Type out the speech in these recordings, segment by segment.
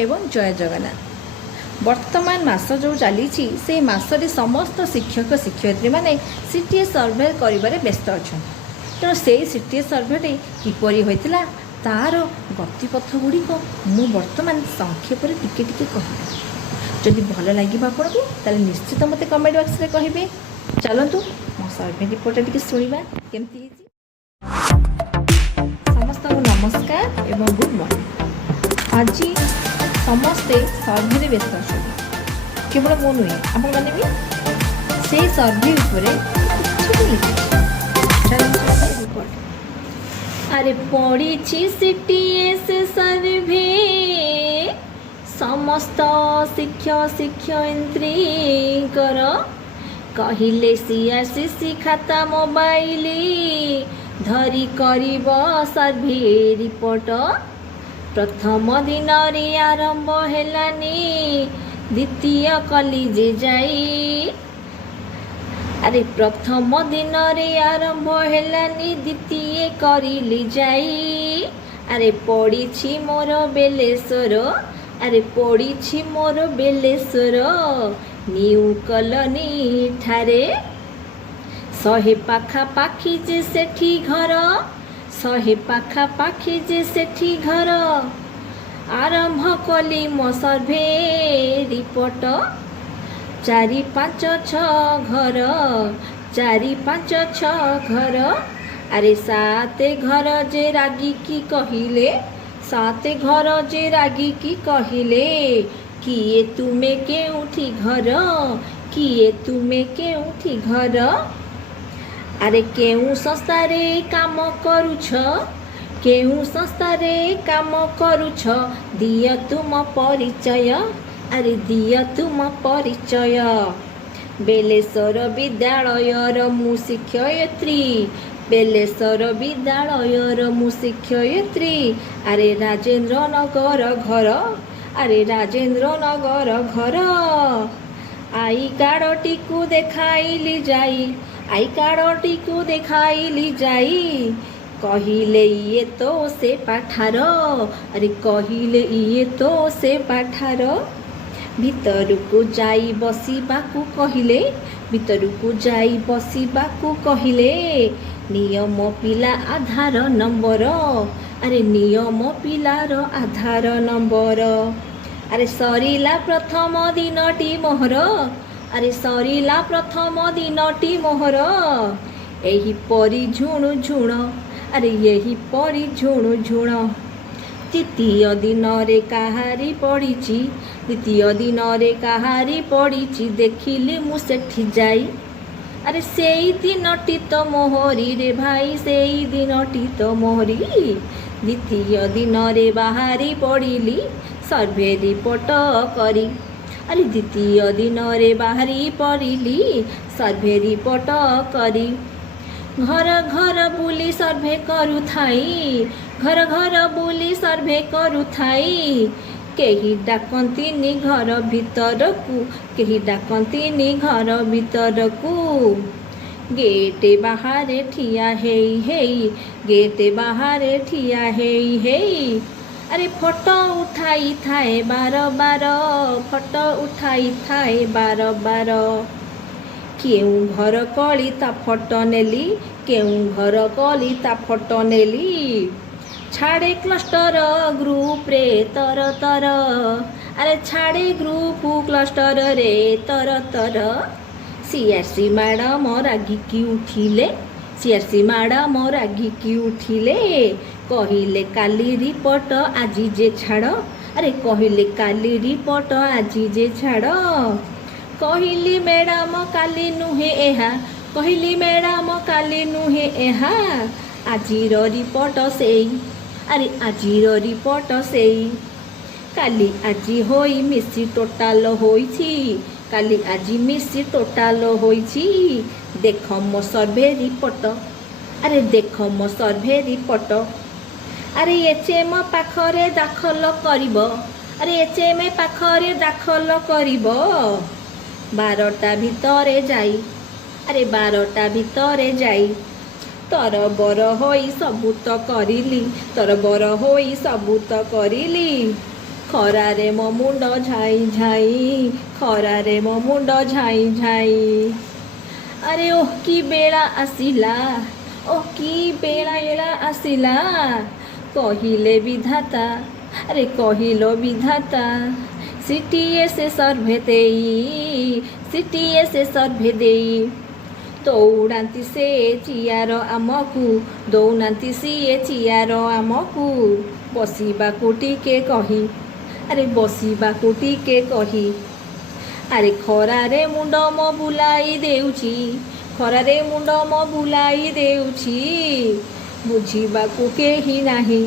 एवं जय जगन्नाथ। वर्तमान मास जो चली से मासरे समस्त शिक्षक शिक्षयित्री मैंने सीटीए सर्वे कर व्यस्त अच्छा। तेणु से सीटीए सर्वे किपरि होइतिला तार गतिपथ गुड़िक मु बर्तमान संक्षेप टिके कहबी। जदि भल लगे आपको ताले निश्चित मत कमेंट बॉक्स रे कहिबे। चलतु मो सर्वे रिपोर्ट टिके सुनिबा केमती। समस्त नमस्कार एवं गुड मॉर्निंग। आज समस्ते सर्वे व्यस्त अच्छा। केवल मो नुहे आपण मैंने भी से सर्वे अरे पड़ी सीटीएस सर्वे समस्त शिक्षयित्री कहले सीआरसीसी खाता मोबाइल धरी करिब सर्वे रिपोर्ट। प्रथम दिन रे आरंभ हेलानी द्वितीय कलिजे जाई। अरे प्रथम दिन रे आरंभ हेलानी द्वितीय करिली जाई। अरे पड़ी मोर बेलेश्वर, अरे पड़ी मोर बेलेश्वर न्यू कॉलोनी ठारे। 100 पाखापाखि जे सेठी घर, 100 पाखापाखि जे सेठी घर आरंभ कली मो सर्वे रिपोर्ट। 4-5-6 घर, 4-5-6 घर। अरे 7 घर जे रागी की कहिले, 7 घर जे रागी की कहिले किए तुमे केउठी घर, किए तुमे केउठी घर। अरे केउ संस्था रे काम करुछ, केउ संस्था रे काम करुछ दिय तुम परिचय, अरे दिय तुम परिचय। बेलेश्वर विद्यालयर मु शिक्षयित्री, बेलेश्वर विद्यालयर मु शिक्षयित्री। अरे राजेंद्र नगर घर, अरे राजेंद्र नगर घर। आई कार्डटी को देखाइली जाई, आई कार्डटी को देखाइली जाई। कहिले ये तो से पाठार, अरे कहिले ये तो से पाठार। भीतर को जाई बसिबाकू कहिले, भीतर को जाई बसिबाकू कहिले नियम पिला आधार नंबर, अरे नियम पिलार आधार नंबर। अरे सरिला प्रथम दिनटी मोहर, अरे सरिला प्रथम दिनटी मोहर एही परी झुणु झुण, अरे यही परी झुणु झुण। द्वितीय दिन रे काहारी पड़ीची, द्वितीय दिन रे काहारी पड़ीची देखिली मु सेठी जाई। अरे सेई दिनटी तो मोहरी रे भाई, सेई दिनटी तो मोहरी। द्वितीय दिन रे बाहारी पड़िली सर्वे रिपोर्ट करी। अरे द्वितीय दिन रे बाहारी पड़िली सर्वे रिपोर्ट करी। घर घर बुली सर्वे करू थाई, घर घर बुली सर्वे करू थाई। केही डाकंतीनी घर भीतर को, केही डाकंतीनी घर भीतर को। गेट बाहरे ठिया हेई हेई, गेट बाहरे ठिया हेई हेई। अरे फोटो उठाई थाए बार बार, फोटो उठाई थाए बार बार। केउं घर कली ता फोटो नेली, केउं घर कली ता फोटो नेली। छाड़े क्लस्टर ग्रुप रे तर तर, अरे छाड़े ग्रुप क्लस्टर रे तर तर। सीआरसी मैडम रागिकी उठिले, सीआरसी मैडम रागिकी उठिले कहिले काली रिपोर्ट आजी जे छाड़, अरे कहिले काली रिपोर्ट आजी जे छाड़। कहली मैडम काली नुहे एहा, कहली मैडम काली नुहे एहा आजिर रिपोर्ट सेई, अरे आजिर रिपोर्ट सेई। काली आजी होई मिसी टोटाल होईछि, काली आजी मिसी टोटाल होईछि। देख मो सर्वे रिपोर्ट, अरे देख मो सर्वे रिपोर्ट। अरे एचएम पाखरे दाखल करिब, अरे एचएम पाखरे दाखल करिब 12टा भितरे जाई, अरे 12टा भितरे जाई। तरबर होई सबूत करिली, तरबर होई सबूत करिली। ଖରାରେ ମୋ ମୁଣ୍ଡ ଝାଇ ଝାଇ, ଖରାରେ ମୋ ମୁଣ୍ଡ ଝାଇ ଝାଇ। ଆରେ ଓଃ କି ବେଳା ଆସିଲା, ଓଃ କି ବେଳା ଆସିଲା, କହିଲେ ବିଧାତା, ଆରେ କହିଲ ବିଧାତା। ସିଟିଏ ସେ ସର୍ଭେ ଦେଇ, ସିଟିଏ ସେ ସର୍ଭେ ଦେଇ, ଦଉନାନ୍ତି ସେ ଚିଆର ଆମକୁ, ଦଉନାନ୍ତି ସିଏ ଚିଆର ଆମକୁ। ବସିବାକୁ ଟିକେ କହି, ଆରେ ବସିବାକୁ ଟିକେ କହି, ଆରେ ଖରାରେ ମୁଣ୍ଡ ମୋ ବୁଲାଇ ଦେଉଛି, ଖରାରେ ମୁଣ୍ଡ ମୋ ବୁଲାଇ ଦେଉଛି। ବୁଝିବାକୁ କେହି ନାହିଁ,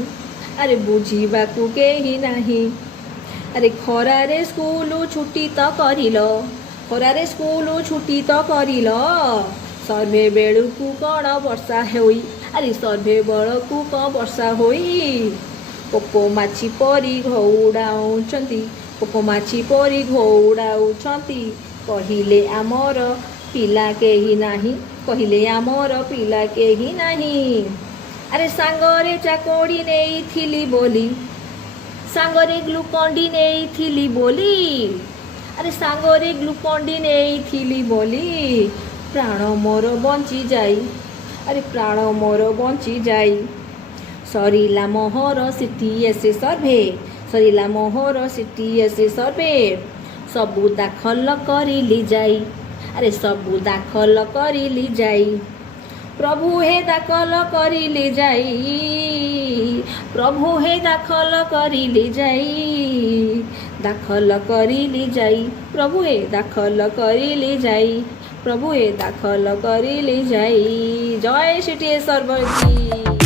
ଆରେ ବୁଝିବାକୁ କେହି ନାହିଁ। ଆରେ ଖରାରେ ସ୍କୁଲ ଛୁଟି ତ କରିଲ, ଖରାରେ ସ୍କୁଲ ଛୁଟି ତ କରିଲ, ସର୍ଭେ ବେଳକୁ କ'ଣ ବର୍ଷା ହୋଇ, ଆରେ ସର୍ଭେ ବେଳକୁ କ'ଣ ବର୍ଷା ହୋଇ। ପୋକ ମାଛି ପରି ଘଉଡ଼ାଉଛନ୍ତି, ପୋକ ମାଛି ପରି ଘଉଡ଼ାଉଛନ୍ତି, କହିଲେ ଆମର ପିଲା କେହି ନାହିଁ, କହିଲେ ଆମର ପିଲା କେହି ନାହିଁ। ଆରେ ସାଙ୍ଗରେ ଚାକୋଡ଼ି ନେଇଥିଲି ବୋଲି, ସାଙ୍ଗରେ ଗ୍ଲୁକଣ୍ଡି ନେଇଥିଲି ବୋଲି, ଆରେ ସାଙ୍ଗରେ ଗ୍ଲୁକଣ୍ଡି ନେଇଥିଲି ବୋଲି, ପ୍ରାଣ ମୋର ବଞ୍ଚି ଯାଇ, ଆରେ ପ୍ରାଣ ମୋର ବଞ୍ଚି ଯାଇ। ସରିଲା ମୋହର ସିଟିଏ ସେ ସର୍ଭେ, ସରିଲା ମୋହର ସିଟିଏ ସେ ସର୍ଭେ, ସବୁ ଦାଖଲ କରିଲି ଯାଇ, ଆରେ ସବୁ ଦାଖଲ କରିଲି ଯାଇ। ପ୍ରଭୁ ହେ ଦାଖଲ କରିଲି ଯାଇ, ପ୍ରଭୁ ହେ ଦାଖଲ କରିଲି ଯାଇ, ଦାଖଲ କରିଲି ଯାଇ, ପ୍ରଭୁ ହେ ଦାଖଲ କରିଲି ଯାଇ, ପ୍ରଭୁ ହେ ଦାଖଲ କରିଲି ଯାଇ। ଜୟ ସିଟିଏ ସର୍ଭେ।